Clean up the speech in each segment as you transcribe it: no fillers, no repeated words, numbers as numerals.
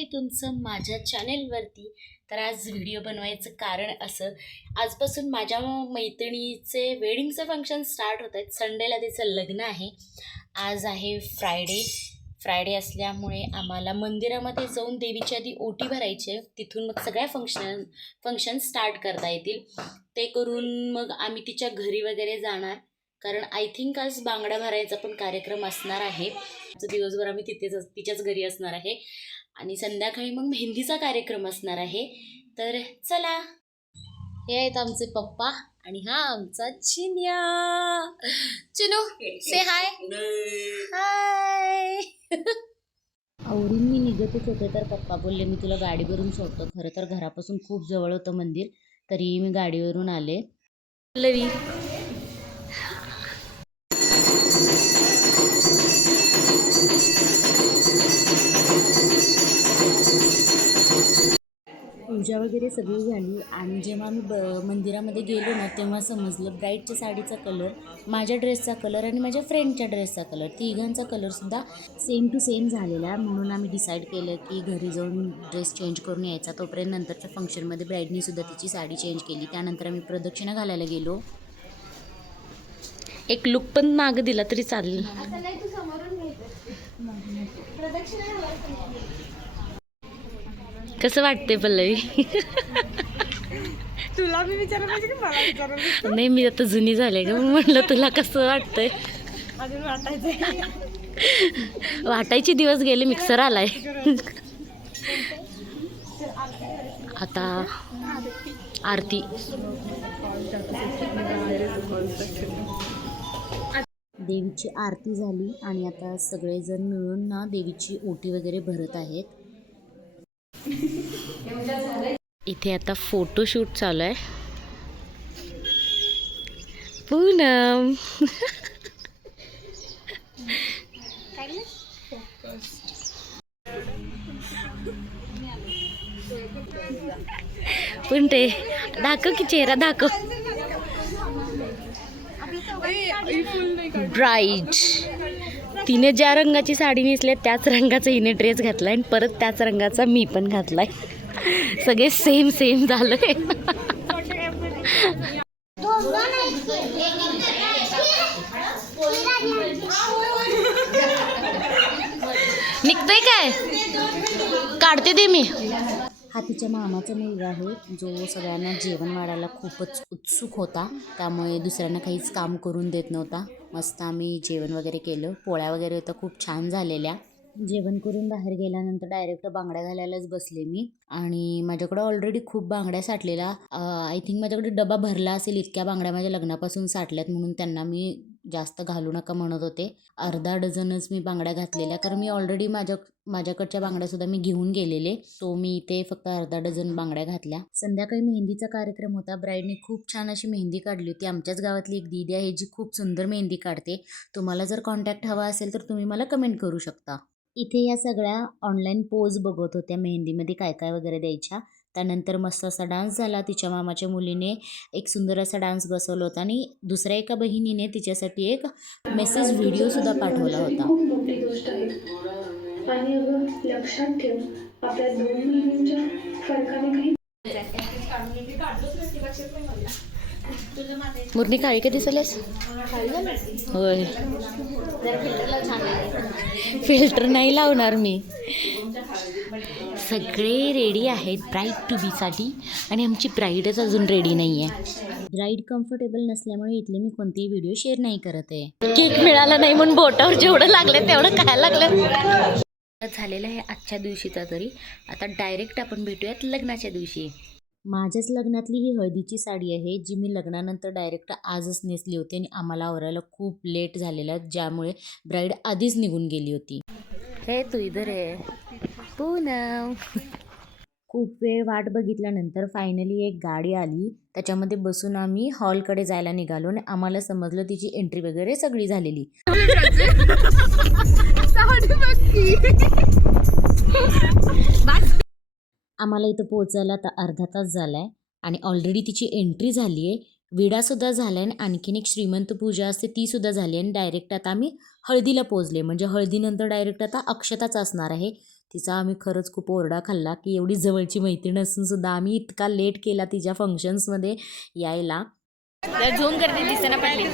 आहे तुमचं माझ्या चॅनेलवरती. तर आज व्हिडिओ बनवायचं कारण असं, आजपासून माझ्या मैत्रिणीचे वेडिंगचं फंक्शन स्टार्ट होत आहेत. संडेला तिचं लग्न आहे. आज आहे फ्रायडे असल्यामुळे आम्हाला मंदिरामध्ये जाऊन देवीची आधी ओटी भरायची आहे. तिथून मग सगळ्या फंक्शन स्टार्ट करता येतील. ते करून मग आम्ही तिच्या घरी वगैरे जाणार, कारण आय थिंक आज बांगडा भरायचा पण कार्यक्रम असणार आहे. दिवसभर आम्ही तिच्याच घरी असणार आहे आणि संध्याकाळी मग मेहंदीचा कार्यक्रम असणार आहे. तर चला, हे आहेत आमचे पप्पा आणि हा आमचा चिन्या. चिनू से हाय. हाय. आवरून मी निघतच होते तर पप्पा बोलले मी तुला गाडीवरून सोडतो. खरं तर घरापासून खूप जवळ होतं मंदिर, तरी मी गाडीवरून आले. लवी पूजा वगैरे सगळी झाली आणि जेव्हा मी मंदिरामध्ये गेलो ना, तेव्हा समजलं ब्राईडच्या साडीचा कलर, माझ्या ड्रेसचा कलर आणि माझ्या फ्रेंडच्या ड्रेसचा कलर, तिघांचा कलरसुद्धा सेम टू सेम झालेला. म्हणून आम्ही डिसाईड केलं की घरी जाऊन ड्रेस चेंज करून यायचा. तोपर्यंत नंतरच्या फंक्शनमध्ये ब्राईडनीसुद्धा तिची साडी चेंज केली. त्यानंतर आम्ही प्रदक्षिणा घालायला गेलो. एक लुक पण मागं दिला तरी चालेल. कसं वाटते पल्लवी? तुला मी विचारलं पाहिजे की मला विचारलं? नाही, मी आता जुनी झाले का, म्हटलं तुला कसं वाटतंय? अजून वाटायचं. वाटायचे दिवस गेले, मिक्सर आलाय. आता आरती. देवीची आरती झाली आणि आता सगळेजण मिळून ना देवीची ओटी वगैरे भरत आहेत. इथे आता फोटोशूट चालू आहे. पूनम पण ते दाखव की चेहरा दाखव. ब्राईड तिने ज्या रंगाची साडी नेसली त्याच रंगाचा हिने ड्रेस घातलाय आणि परत त्याच रंगाचा मी पण घातलाय. सगळे सेम झालंय. निघतंय काय? काढते दे मी. हा तिच्या मामाचा मुलगा आहे जो सगळ्यांना जेवण वाढायला खूपच उत्सुक होता, त्यामुळे दुसऱ्यांना काहीच काम करून देत नव्हता. मस्त आम्ही जेवण वगैरे केलं. पोळ्या वगैरे तर खूप छान झालेल्या. जेवण करून बाहेर गेल्यानंतर डायरेक्ट बांगड्या घालायलाच बसले मी आणि माझ्याकडं ऑलरेडी खूप बांगड्या साठलेल्या. आय थिंक माझ्याकडे डबा भरला असेल, इतक्या बांगड्या माझ्या लग्नापासून साठल्यात. म्हणून त्यांना मी जास्त घालू नका म्हणत होते. अर्धा डझनच मी बांगड्या घातलेल्या, कारण मी ऑलरेडी माझ्याकडच्या बांगड्यासुद्धा मी घेऊन गेलेले. सो मी इथे फक्त अर्धा डझन बांगड्या घातल्या. संध्याकाळी मेहंदीचा कार्यक्रम होता. ब्राईडने खूप छान अशी मेहंदी काढली होती. आमच्याच गावातली एक दीदी आहे जी खूप सुंदर मेहंदी काढते. तुम्हाला जर कॉन्टॅक्ट हवा असेल तर तुम्ही मला कमेंट करू शकता. इथे या सगळ्या ऑनलाईन पोज बघत होत्या मेहंदीमध्ये काय काय वगैरे द्यायच्या. त्यानंतर मस्त असा डान्स झाला. तिच्या मामाच्या मुलीने एक सुंदर असा डान्स बसवला होता आणि दुसऱ्या एका बहिणीने तिच्यासाठी एक मेसेज व्हिडिओसुद्धा पाठवला होता. आणि अगं लक्षात ठेव, आपल्या 2 मुलींच्या फरकाने काही मुरणी काळी कधी दिसलेस? होय, फिल्टर नाही लावणार मी. सगळे रेडी आहेत ब्राईड टू बी साठी आणि आमची ब्राईडच अजून रेडी नाही आहे. ब्राईड कम्फर्टेबल नसल्यामुळे इथले मी कोणतेही व्हिडिओ शेअर नाही करत आहे. केक मिळाला नाही म्हणून बोटावर जेवढं लागलं तेवढं काय लागलं. झालेलं आहे आजच्या दिवशीचा. तरी आता डायरेक्ट आपण भेटूयात लग्नाच्या दिवशी. माझ्याच लग्नातली ही हळदीची साडी आहे जी मी लग्नानंतर डायरेक्ट आजच नेसली होती आणि आम्हाला आवरायला खूप लेट झालेला, ज्यामुळे ब्राईड आधीच निघून गेली होती. हे तू इधर आहे पूनम. खूप वेळ वाट बघितल्यानंतर फायनली एक गाडी आली. त्याच्यामध्ये बसून आम्ही हॉलकडे जायला निघालो आणि आम्हाला समजलं तिची एंट्री वगैरे सगळी झालेली. आम्हाला इथं पोहोचायला आता अर्धा तास झाला आहे आणि ऑलरेडी तिची एंट्री झाली आहे. विडासुद्धा झाला आहे आणि आणखीन एक श्रीमंत पूजा असते तीसुद्धा झाली आहे आणि डायरेक्ट आता आम्ही हळदीला पोहोचले. म्हणजे हळदीनंतर डायरेक्ट आता अक्षताच असणार आहे. तिचा आम्ही खरंच खूप ओरडा खाल्ला की एवढी जवळची मैत्रीण असून सुद्धा आम्ही इतका लेट केला तिच्या फंक्शन्समध्ये यायला. झूम करते दिसेना पडली.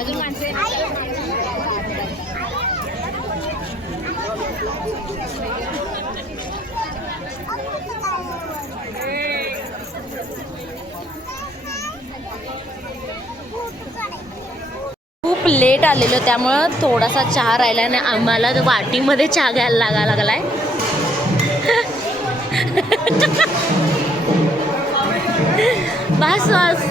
अजून माणसे खूप लेट आलेलो त्यामुळं थोडासा चहा राहिला आणि आम्हाला वाटीमध्ये चहा घ्यायला लागलाय. बस बस.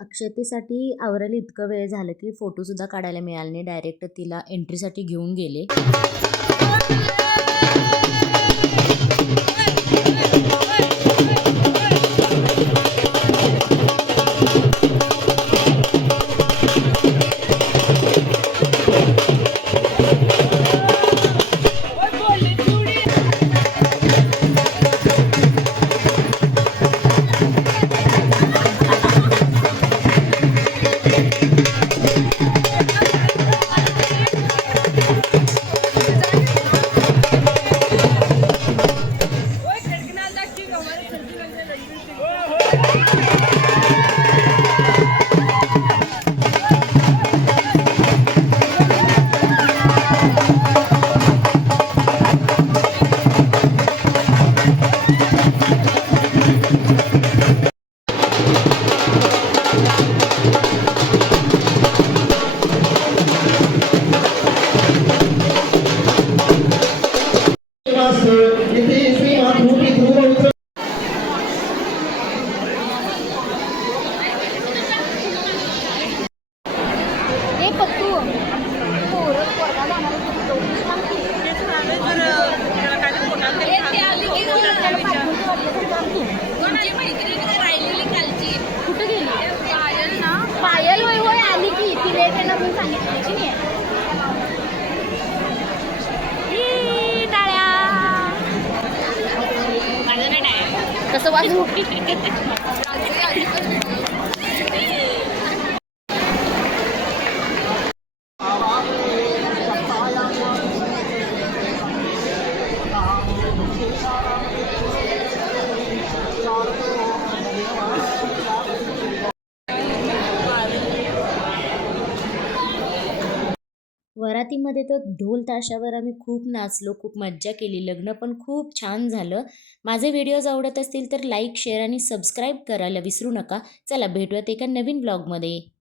अक्षतेसाठी आवरायला इतकं वेळ झालं की फोटोसुद्धा काढायला मिळाले नाही. डायरेक्ट तिला एंट्रीसाठी घेऊन गेले. पायल होय होय आली की ती लेट आहे ना म्हणून सांगितलं नाही. टाळ्या कसं वाजवू. वरातीमध्ये तर ढोल ताशावर आम्ही खूप नाचलो, खूप मज्जा केली. लग्न पण खूप छान झालं. माझे व्हिडिओज आवडत असतील तर लाईक, शेअर आणि सबस्क्राईब करायला विसरू नका. चला भेटूयात एका नवीन ब्लॉगमध्ये.